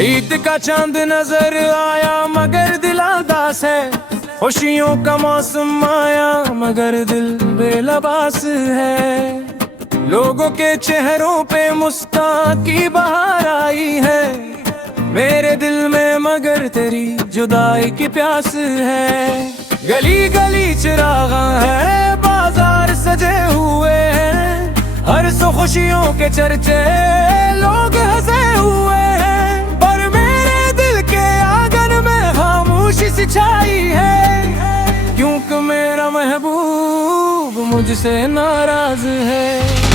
ईद का चांद नजर आया मगर दिल उदास है। खुशियों का मौसम आया मगर दिल बेलबास है। लोगों के चेहरों पे मुस्कान की बहार आई है। मेरे दिल में मगर तेरी जुदाई की प्यास है। गली गली चिरागा है, बाजार सजे हुए हैं। हर सौ खुशियों के चर्चे लोग हंसे हुए हैं। पर मेरे दिल के आंगन में खामोशी सी छाई है, क्योंकि मेरा महबूब मुझसे नाराज है।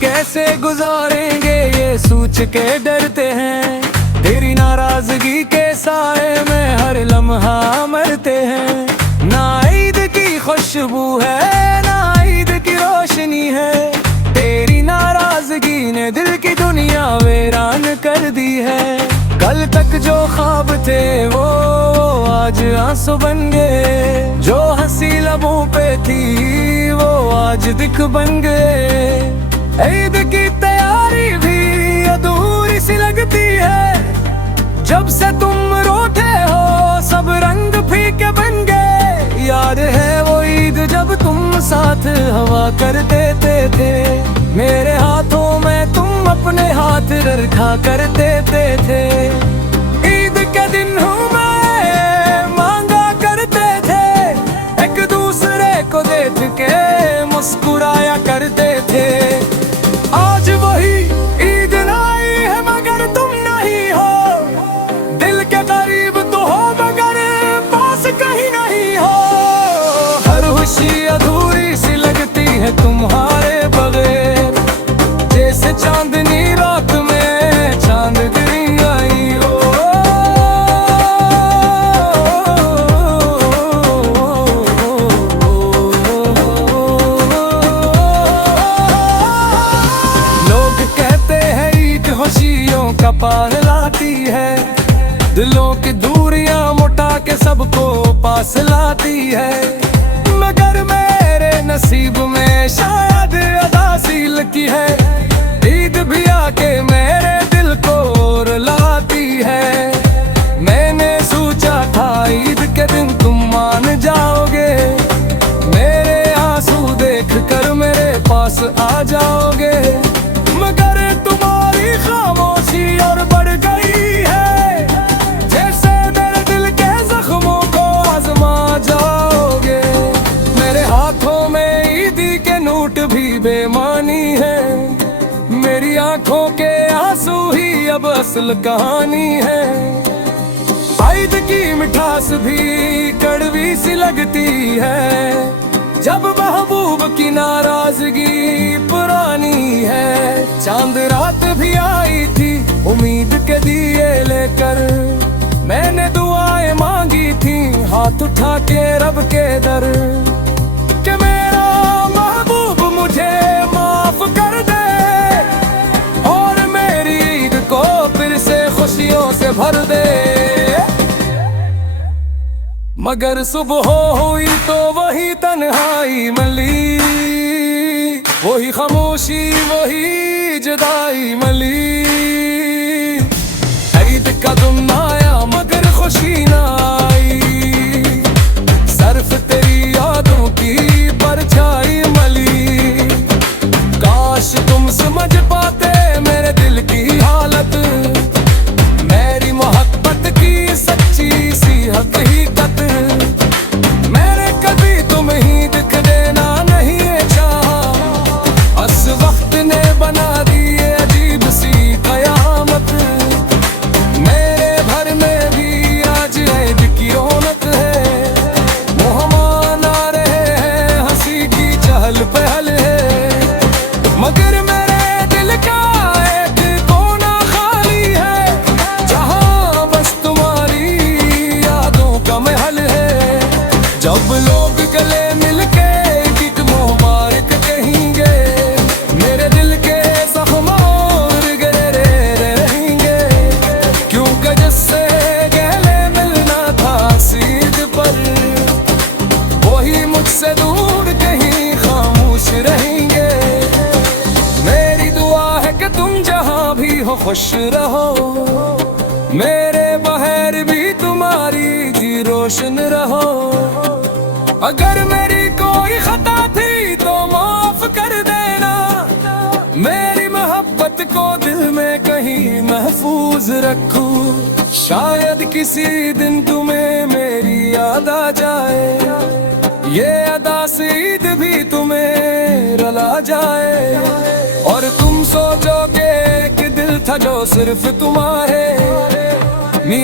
कैसे गुजारेंगे ये सोच के डरते हैं। तेरी नाराजगी के साए में हर लम्हा मरते हैं। ना ईद की खुशबू है ना ईद की रोशनी है। तेरी नाराजगी ने दिल की दुनिया वीरान कर दी है। कल तक जो ख्वाब थे वो आज आंसू बन गए। जो हंसी लबों पे थी वो आज दिख बन गए। ईद की तैयारी भी अधूरी सी लगती है। जब से तुम रोते हो सब रंग फीके बन गए। याद है वो ईद जब तुम साथ हवा कर देते थे। मेरे हाथों में तुम अपने हाथ रखा कर देते थे। ईद के दिन हमें मांगा करते थे। एक दूसरे को देख के मुस्कुराया करते थे। आज वही ईद आई है मगर तुम नहीं हो। दिल के करीब तो हो मगर पास कहीं नहीं हो। हर खुशी अधूरी सी लगती है तुम्हारे बगैर। जैसे चांदनी रात में चांद गिरी आई हो। खुशियों का पार लाती है। दिलों की दूरियां मुटा के सबको पास लाती है। मगर मेरे नसीब में शायद अदासी लिखी है। ईद भी आके मेरे दिल को रुलाती है। मैंने सोचा था ईद के दिन तुम मान जाओगे। मेरे आंसू देख कर मेरे पास आ जाओगे। मगर तुम्हारी खामोशी और बढ़ गई है। जैसे मेरे दिल के जख्मों को आजमा जाओगे। मेरे हाथों में ईदी के नोट भी बेमानी है। मेरी आंखों के आंसू ही अब असल कहानी है। ईद की मिठास भी कड़वी सी लगती है। जब महबूब की नाराजगी पुरानी है। चांद रात भी आई थी उम्मीद के दिए लेकर। मैंने दुआएं मांगी थी हाथ उठा के रब के दर। कि मेरा महबूब मुझे माफ कर दे और मेरी ईद को फिर से खुशियों से भर दे। मगर सुबह हुई तो वही तन्हाई मिली। वही खामोशी वही जुदाई मिली। ईद का दिन आया मगर खुशी ना आई। सिर्फ तेरी यादों की परछाई मिली। काश तुम समझ पाते मेरे दिल की हालत। मेरी मोहब्बत की सच्ची सी हकीकत। मेरे कभी तुम ही दिख देना नहीं चाहा। इस वक्त ने बना दी अजीब सी कयामत। मेरे घर में भी आज ईद की रौनक है। मेहमान आ रहे हैं हंसी की चहल पहल है। मगर मेरे दिल का एक कोना खाली है। जहां बस तुम्हारी यादों का महल है। जब लोग गले मिलके ईद मुबारक कहेंगे। मेरे दिल के जख्म और गहरे रहेंगे। क्योंकि जिससे गले मिलना था ईद पर खुश रहो। मेरे बहर भी तुम्हारी जी रोशन रहो। अगर मेरी कोई खता थी तो माफ कर देना। मेरी मोहब्बत को दिल में कहीं महफूज रखूं। शायद किसी दिन तुम्हें मेरी याद आ जाए। ये अदा से ईद भी तुम्हें रुला जाए। और तुम सोचोगे कि दिल था जो सिर्फ तुम्हारे। नी